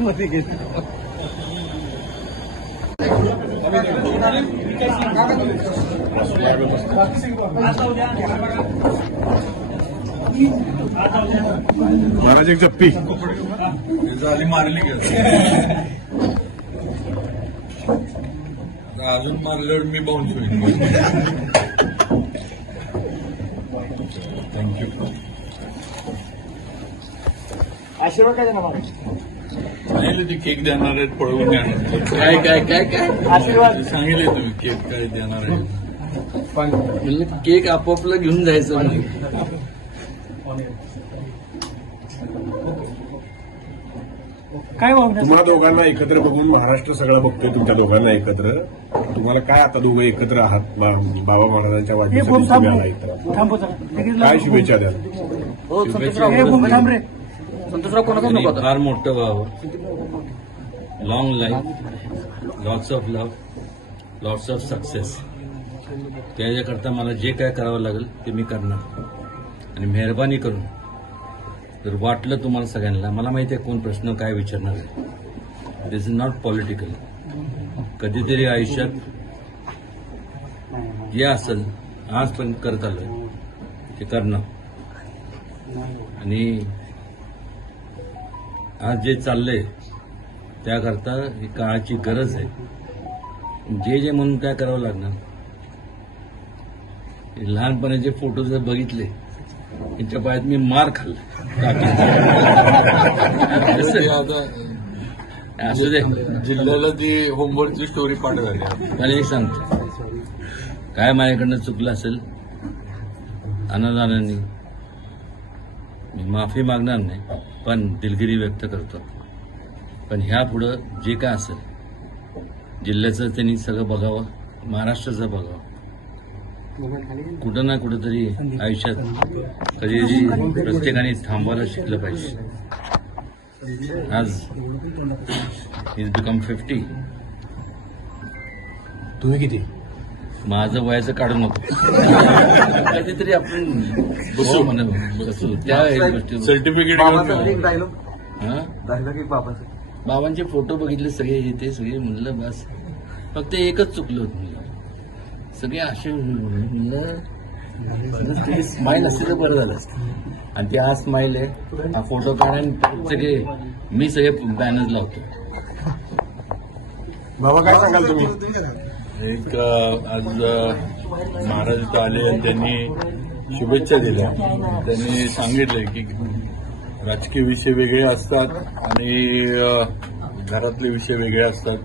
मध्ये गेले महाराज एक जप्पी झाली मारली गेली अजून मारल्यावर मी बाउन्स होईल. थँक्यू. आशीर्वाद काय देणार सांगितलं ते केक देणार आहेत पळवून देणार. काय काय काय काय आशीर्वाद सांगितले तुम्ही केक काय देणार आहे. पण केक आपापला घेऊन जायचं म्हणजे काय भावना तुम्हाला दोघांना एकत्र बघून महाराष्ट्र सगळं बघतोय तुमच्या दोघांना एकत्र. तुम्हाला काय आता दोघं एकत्र आहात बाबा महाराजांच्या वाढदिवसासाठी तुम्ही आला इथं. थांबव काय शुभेच्छा द्याल? हो संतोषराव थांब रे संतोषराव कोणाचा नको आता फार मोठं व्हावं. Long life, lots of love, lots of success. त्याच्याकरता मला जे काय करावं लागेल ते मी करणार. आणि मेहरबानी करून जर वाटलं तुम्हाला सगळ्यांना, मला माहिती आहे कोण प्रश्न काय विचारणार आहे. दिस इज नॉट पॉलिटिकल. कधीतरी आयुष्यात जे असेल आज पण करत आलोय ते करणं. आणि आज जे चाललंय त्याकरता ही काळाची गरज आहे. जे म्हणून काय करावं लागणार. लहानपणाचे फोटो जर बघितले त्यांच्या पायात मी मार खाल्ला. असू दे. जिल्ह्याला ती होमवर्कची स्टोरी पाठवली. मला एक सांगतो, काय माझ्याकडनं चुकलं असेल अनादानाने मी माफी मागणार नाही, पण दिलगिरी व्यक्त करतो. पण ह्या पुढं जे काय असेल जिल्ह्याचं त्यांनी सगळं बघावं, महाराष्ट्राचं बघावं. कुठं ना कुठंतरी आयुष्यात कधी प्रत्येकाने थांबवायला शिकलं पाहिजे. आज इज बिकम 50. तुम्ही किती? माझं वयाचं काढू नको. कधीतरी आपण बसू म्हणा बसू त्या गोष्टी. सर्टिफिकेट डायलॉग हां बाबाचं बाबांचे फोटो बघितले सगळे येते सगळे म्हणलं बस फक्त एकच चुकलं होतं. सगळे असे म्हणलं स्माईल असते तर बरं झालं असतं. आणि ती हा स्माईल आहे, हा फोटो काढून सगळे मी सगळे बॅनर्स लावतो. बाबा काय सांगाल तुम्ही? एक आज महाराज इथं आले आणि त्यांनी शुभेच्छा दिल्या. त्यांनी सांगितलंय की राजकीय विषय वेगळे असतात आणि घरातले विषय वेगळे असतात.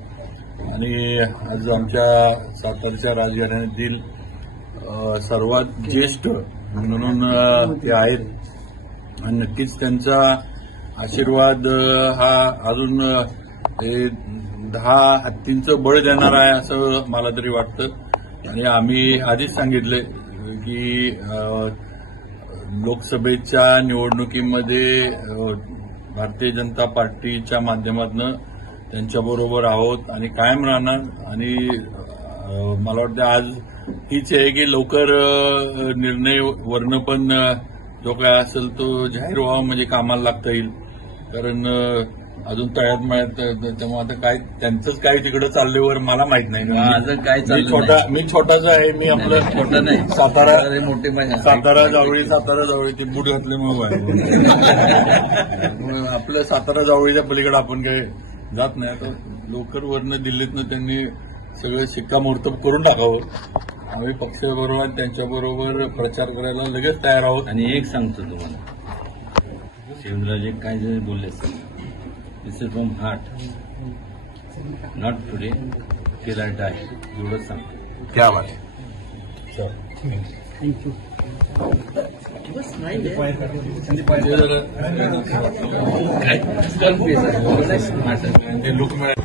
आणि आज आमच्या सातारच्या राजघराण्यातील सर्वात ज्येष्ठ म्हणून ते आहेत. आणि नक्कीच त्यांचा आशीर्वाद हा अजून 10 हत्तींचं बळ देणार आहे असं मला तरी वाटतं. आणि आम्ही आधीच सांगितलंय की लोकसभेच्या निवडणुकीमध्ये भारतीय जनता पार्टीच्या माध्यमातून त्यांच्याबरोबर आहोत आणि कायम राहणार. आणि मला वाटतं आज हीच आहे की लवकर निर्णय वर्ण पण जो काय असेल तो जाहीर व्हावा, म्हणजे कामाला लागता येईल. कारण अजून तळ्यात मिळत त्यामुळे आता काय त्यांचंच काय तिकडे चालल्यावर मला माहित नाही. माझं काय चाललं मी छोटासा आहे. मी आपलं छोटा नाही सातारा मोठे सातारा जावळी ते बूट घातले मग आपल्या सातारा जावळीच्या पलीकडे आपण काही जात नाही. आता लवकर वरनं दिल्लीतनं त्यांनी सगळं शिक्कामोर्तब करून टाकावं. आम्ही पक्षाबरोबर त्यांच्याबरोबर प्रचार करायला लगेच तयार आहोत. आणि एक सांगतो तुम्हाला, शिवराजे काय जरी बोलले this is from heart, not today till I die. एवढंच सांगतो. क्या बात आहे. थँक्यू. ते लुक मिळाले.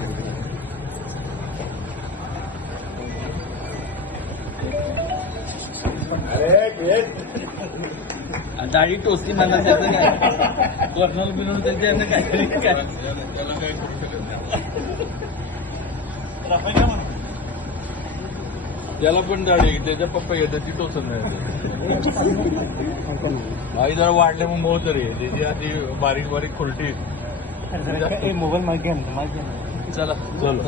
दाढी टोचती मला त्याचं काय कर्नल बिनून त्याच्या काय त्याला काय करू शकत नाही. त्याला पण दाढी त्याच्या पप्पा येतात ती टोचत नाही. आई जरा वाढले मग मऊ तरी त्याची आधी बारीक बारीक खुलटी. मोबाईल मागे चला चल.